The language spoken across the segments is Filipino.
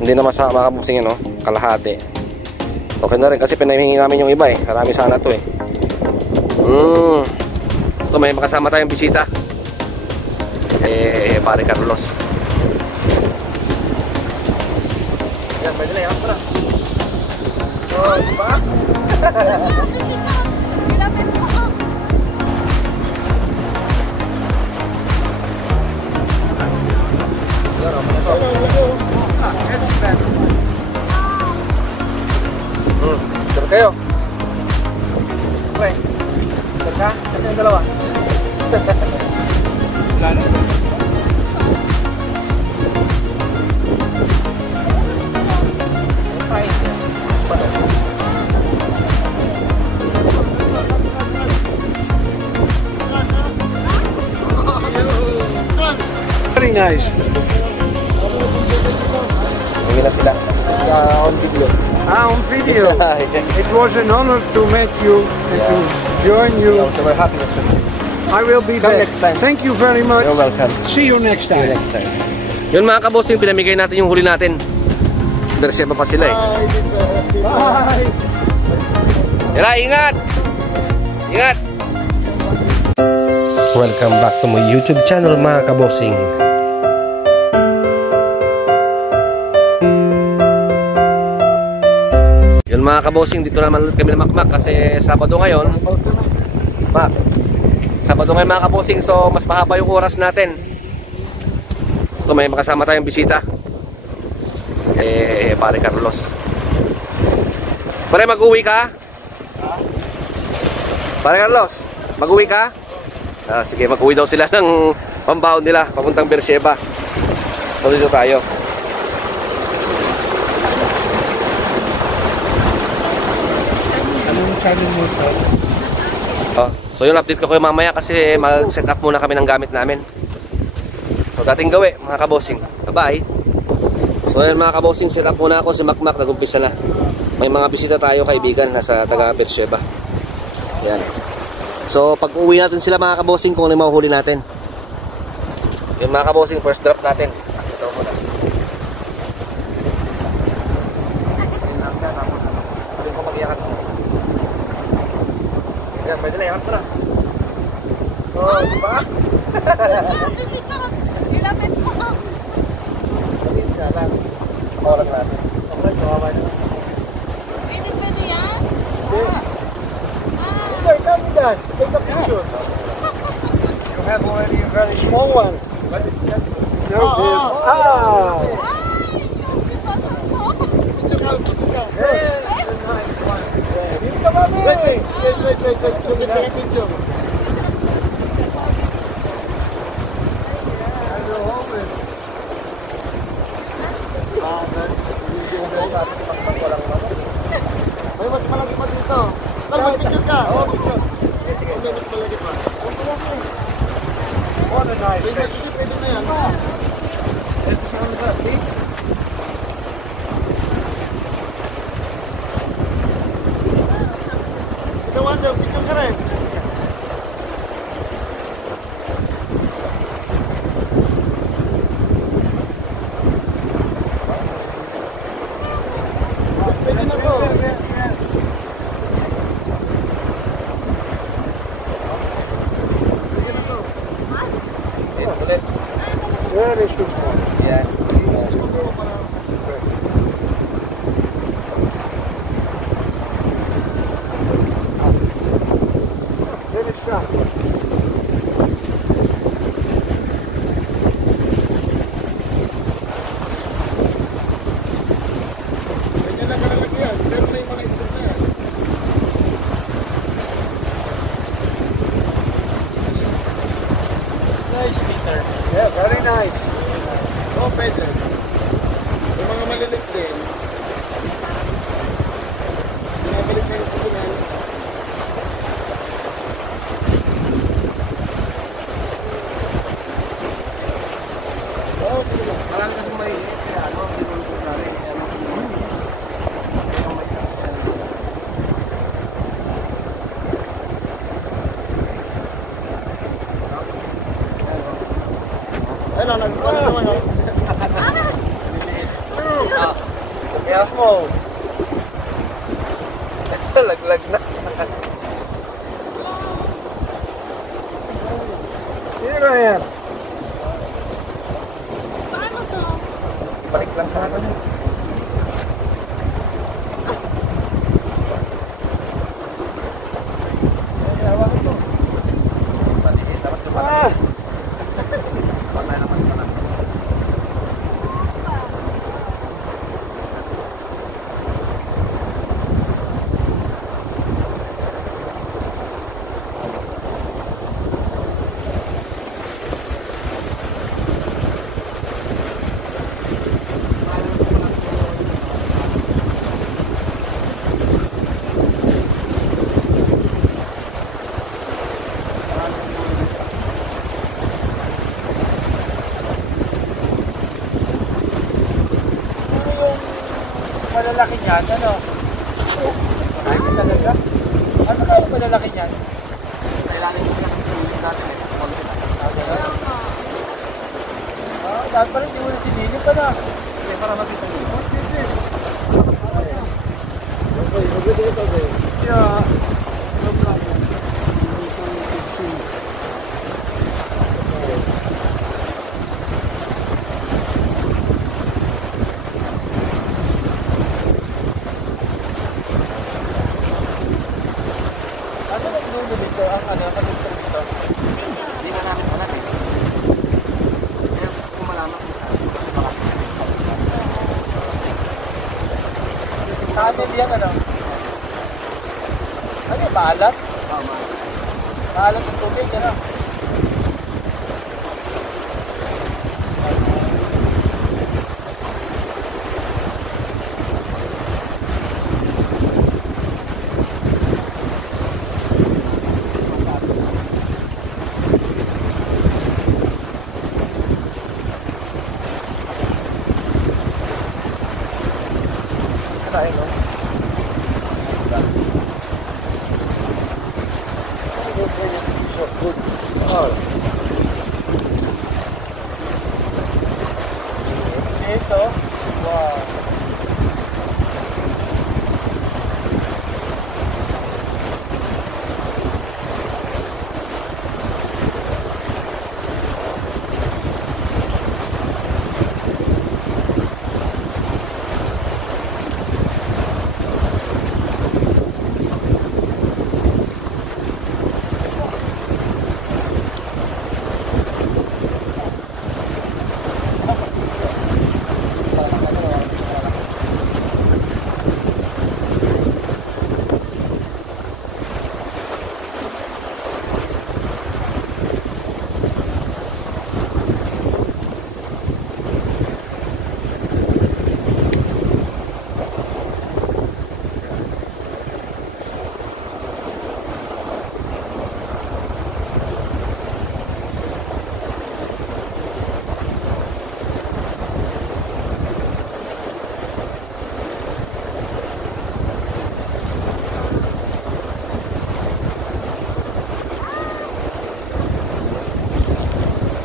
Hindi naman sa mga kabusing no? Kalahati. Okay na rin kasi pinahingi namin yung iba eh. Marami sana to eh. Ito may makasama tayong bisita. Pare Carlos. Yan, pwede na yan. Tara. Oh, diba? Sure kayo? Okay. Sure ka? Kasi yung dalawa? Wala na. Very nice. Hindi na sila. On video. On video. It was an honor to meet you and to join you. So we're happy with you. I will be Come back. next time. Thank you very much. You're welcome. See you next time. See you next time. Yun mga kabosing, pinamigay natin yung huli natin. Reserva pa sila eh. Bye. Tara, ingat! Ingat! Welcome back to my YouTube channel mga kabosing. Yun mga kabosing, dito naman ulit kami na makmak kasi Sabado ngayon. Sabado ngayon mga kabosing, so mas mahaba yung oras natin. Ito may makasama tayong bisita. Pare Carlos. Pare, mag-uwi ka? Pare Carlos, mag-uwi ka? Sige, mag-uwi daw sila ng pambaon nila papuntang Beersheba. So dito tayo. Anong channel mo ito? So yun, update ko kayo mamaya kasi mag-set up muna kami ng gamit namin. So dating gawi mga kabosing. Bye-bye. So yun mga kabosing, set up muna ako. Si Makmak nag-umpisa na. May mga bisita tayo kaibigan nasa taga Beersheba. Yan. So pag uwi natin sila mga kabosing, kung ano yung mahuhuli natin. Yung mga kabosing, first drop natin. Ito muna. Kasi ko mag-iyakan mo. Yan, pwede na iyakan mo na. Oh, diba? Ilapit mo. Pwede na lang. Oras natin. Okay, kawawa na lang. Pwede yan? Come with us. Take a picture. You have already a very small one. May mas malaki pa dito. Mag-picture ka. Oo, picture. Sige, may mas malaki pa. What a nice. Pwede na yan. Ikaw, Wanda, picture ka rin. Pwede na to. Where is this one? Yes. Bilis mo. Laglag na. Here I am. Paano to? Balik lang sa akin. Ah! Malalaki niyan, ano? Ayos talaga. Asa kaya yung malalaki niyan? Sa ilalim ko lang sa ulit natin eh. Lahat pa rin, di mo na sinilip ka na. Sige, para makita nyo. Yeah. No problem. Ano na inuno dito? Ang ano, kanito dito? Hindi na namin alam eh. Kaya gusto ko malaman kung saan. Kasi baka sa Tunnel yan, ano? Ano yung maalat? Maalat ng tubig, ano? Ano, no? Ito. Wow.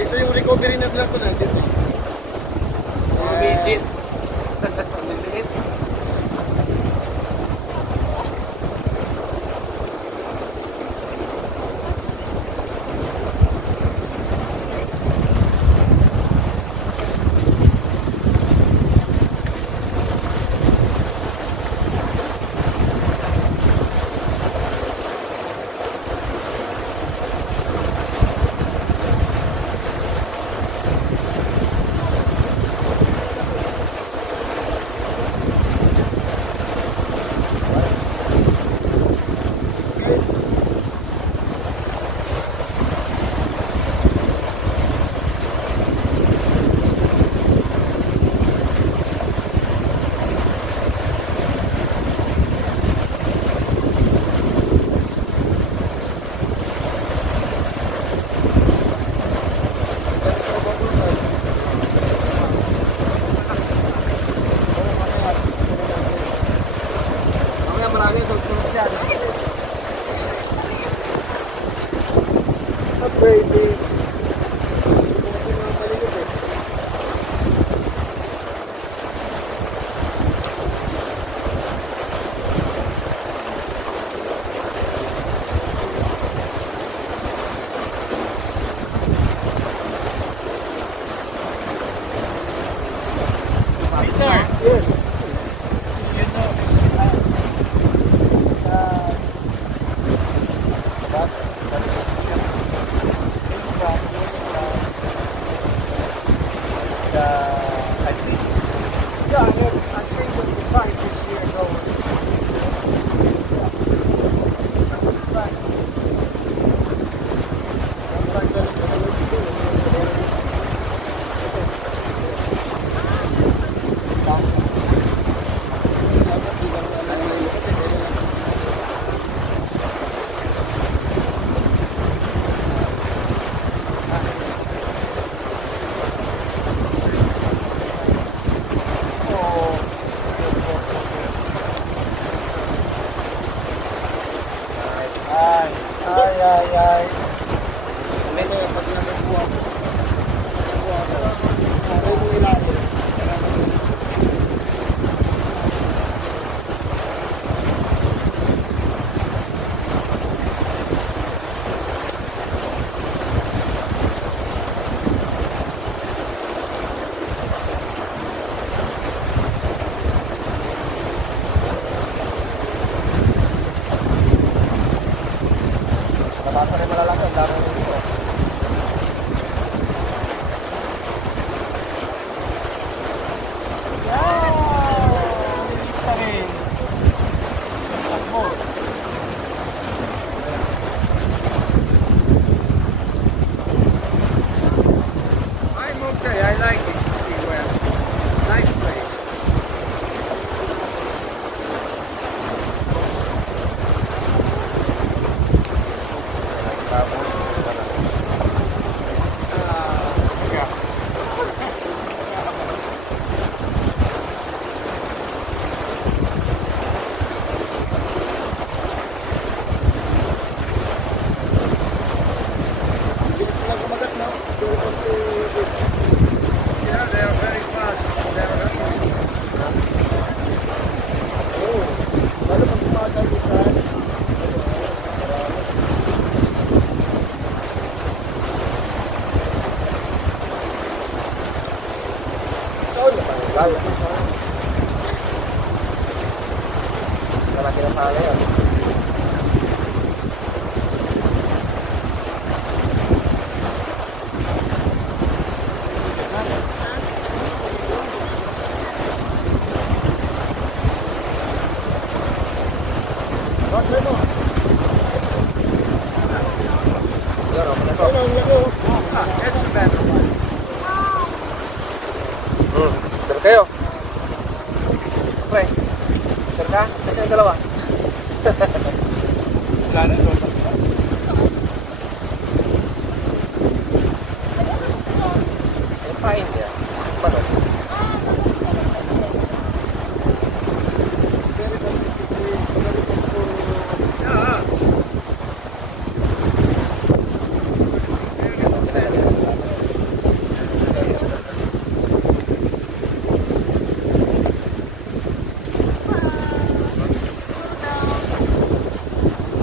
Ito yung recovery na vlog ko na dito. Umidit. Ang liliit. Peter. Yes. You know, I think Yeah, I think we'll be fine this year going. ay. Nabasa rin malalaki, ang dami rin dito. I'm okay. I like it pretty well. Nice place. Yeah, they are very fast. They are running. Malaki na pala yun. Yun, okay na to. Ah, that's a better one. Sir kayo. Pre, sir ka? Sir ka yung dalawa. Wala na doon. Ay, pain niya. Paano? Yeah.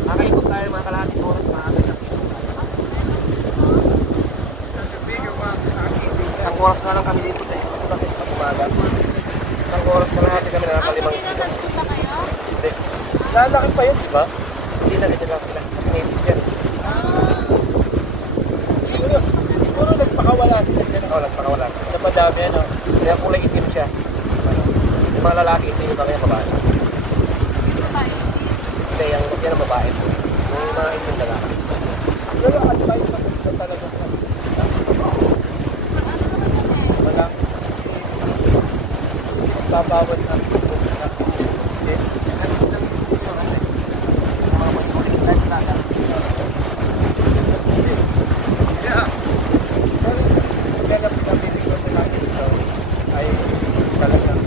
Nakaikot tayo mga kalahating oras maaga sa The bigger ones are eating. isang oras nga lang kami dito eh. Bakit pag umaga? Isang oras kalahati kami na nakalimang kilo. Hindi. Lalaki pa yun, di ba? Hindi na dito lang sila. Kasi native yan. Siguro nagpakawala sila dyan. Oo, nagpakawala sila. Napadami ano. Kaya kulay itim siya. Ano? Yung mga lalaki itim, yung mga babae. Hindi, yan ang babae. Yung mga itim lalaki. Pero advice sa kanya talaga sa walang babawal na Yeah. kaya na pinabili ko sa natin ito ay talagang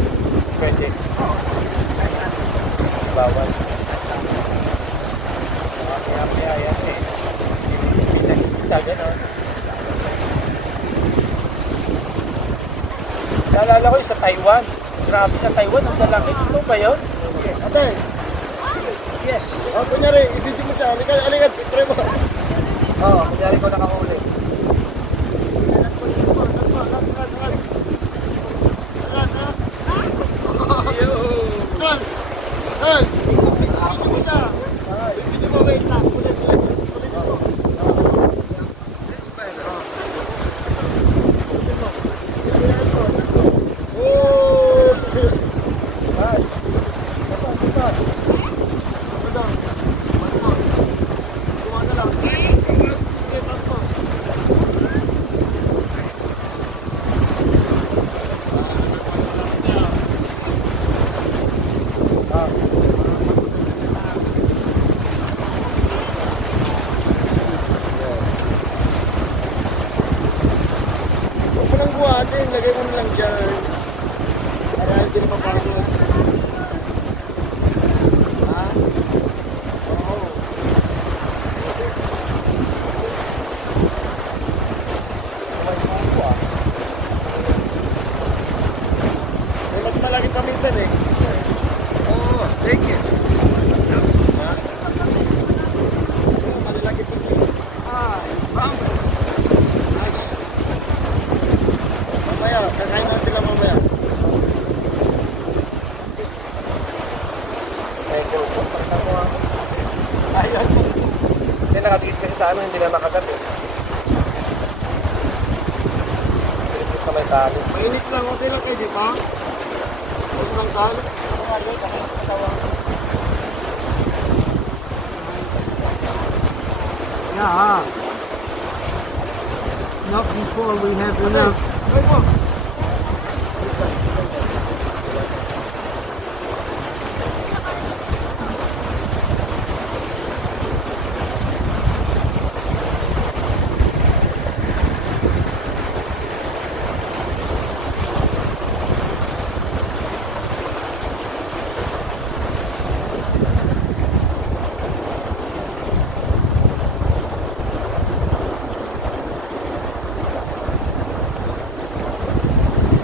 pwede bawal kaya yan eh pinakita gano'n. Naalala ko yung sa Taiwan. Grabe sa Taiwan, ang lalaki. Ito ba yun? Yes. Ate. Yes. Oh, kunyari, ibigay mo siya. Alikat, pre mo. Oo, kunyari ko nakahuli. na mapasok. Ha? Oo. May mas malaki pa minsan eh. Oo, take it. Ha? Malalaki pa. Nice. Mamaya, kakain na sila mamaya. Ayan. Hindi nakadikit kasi sa ano, hindi na makagat eh. Dito sa may tali. Mainit lang, okay lang kayo, di ba? Tapos lang talo. Yeah. Not before we have enough.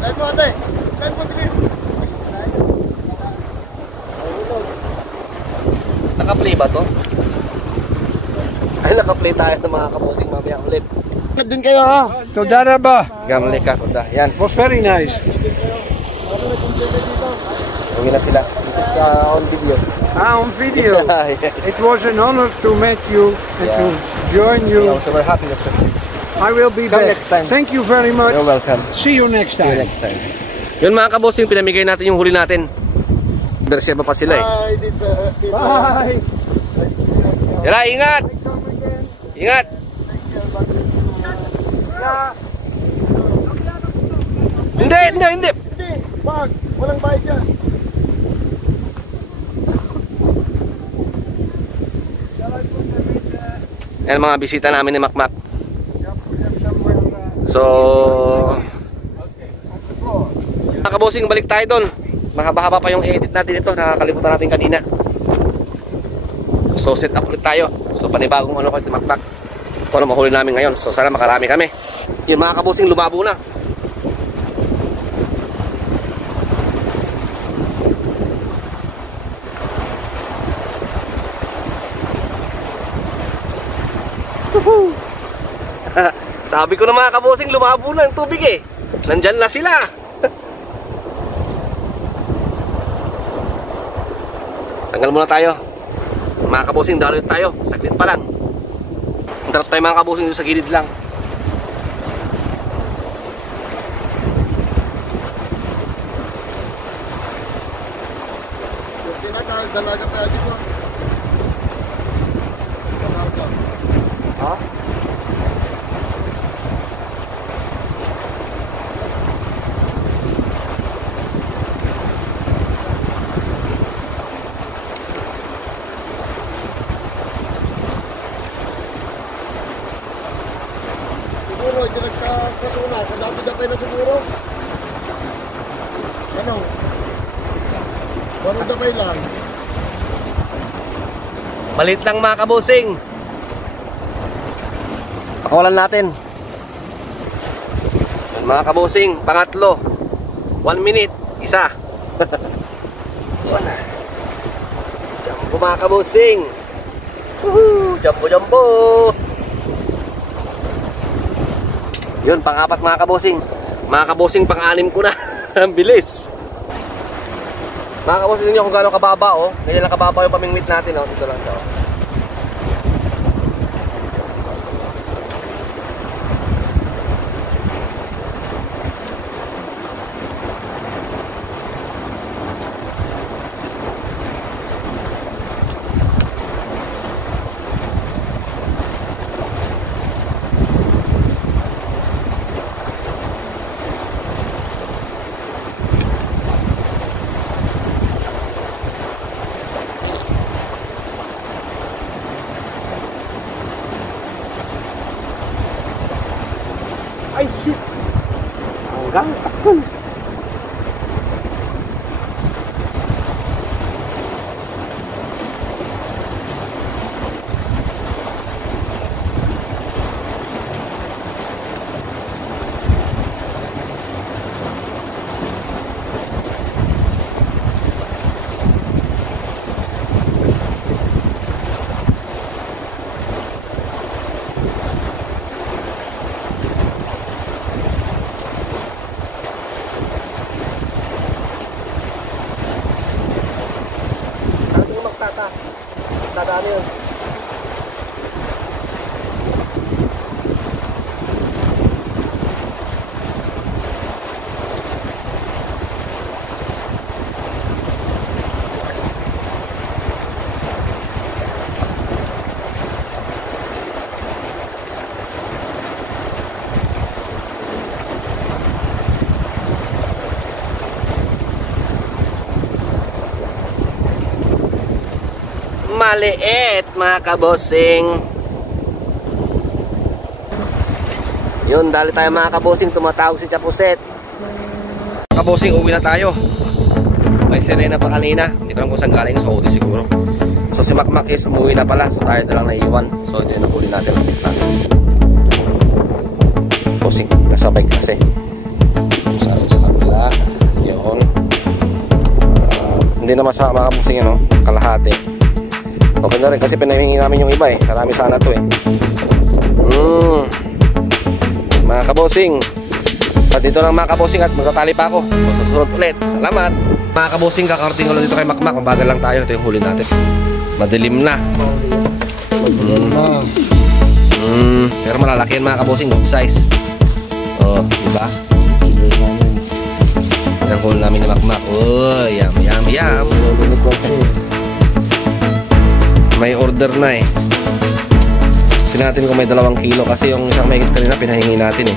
Kain mo, ate. Kain mo, bilis. Naka-play ba to? Ay, naka-play tayo ng mga kabosing mamaya ulit. Din kayo, ha? תודה רבה. Gamli ka, kuda. Yan, Was very nice. uwi na sila. This is on video. On video. Yes. It was an honor to meet you and to join We you. also very happy that I will be Come back. next time. Thank you very much. you're welcome. See you next See you time. next time. Yun mga kabosing, pinamigay natin yung huli natin. Reserva pa sila eh. Bye, Tita. Bye. Yala, ingat! Ingat! Hindi, hindi, hindi! Hindi, wag. Walang bayad yan. Yan mga bisita namin ni Makmak. So, mga kabosing, balik tayo doon. Mahaba-haba pa yung edit natin ito. Nakakalimutan natin kanina. So, set up ulit tayo. So, panibagong ano ko ni Makmak. Kung ano mahuli namin ngayon. So, sana makarami kami. Yung mga kabosing, lumabo na. Sabi ko na mga kabosing, lumabo na ang tubig eh. Nandyan na sila. Tanggal muna tayo. Mga kabosing, dalo tayo. Saglit pa lang. Interrupt tayo mga kabosing sa gilid lang. So, pinaka-dalaga pa dito. Dalaga. Ha? Siguro, hindi nagkakasuna. Kadami-dapay na siguro. Ano? Parang dapay lang. Malit lang mga kabosing. Pakawalan natin. Yan, mga kabosing, pangatlo. 1 minute, isa. Wala. Jumbo mga kabosing. Woohoo! Jumbo, jumbo! Yun, pang-apat mga kabosing. Mga kabosing, pang-anim ko na. Ang bilis. Mga kabosing, ninyo kung gaano kababa, oh. Ganyan lang kababa yung pamingwit natin, oh. Dito lang siya, oh. bata. Dadaan yun. Maliit mga kabosing. Yun, dali tayo mga kabosing. Tumatawag si Chapuset. Mga kabosing, uwi na tayo. May sirena pa kanina. Hindi ko lang kung saan galing. So, Odi siguro. So, si Makmak is umuwi na pala. So, tayo na lang naiiwan. So, ito yung nahuli natin. Kabosing, nasabay kasi. Sa kabila. Yun. Hindi na masama mga kabosing yun, no? Kalahati. Okay na rin kasi pinahingi namin yung iba eh. Marami sana to eh. Mga kabosing, at dito lang mga kabosing at magtatali pa ako. So, susunod ulit. Salamat. Mga kabosing, kakarating ko lang dito kay Makmak. Mabagal lang tayo. Ito yung huli natin. Madilim na. Pero malalaki yan mga kabosing. Good size. Oh, diba? Ang huli namin ni Makmak. Oh, yum, yum, yum. May order na eh. Kasi natin kung may 2 kilo kasi yung isang mahigit kanina pinahingi natin eh.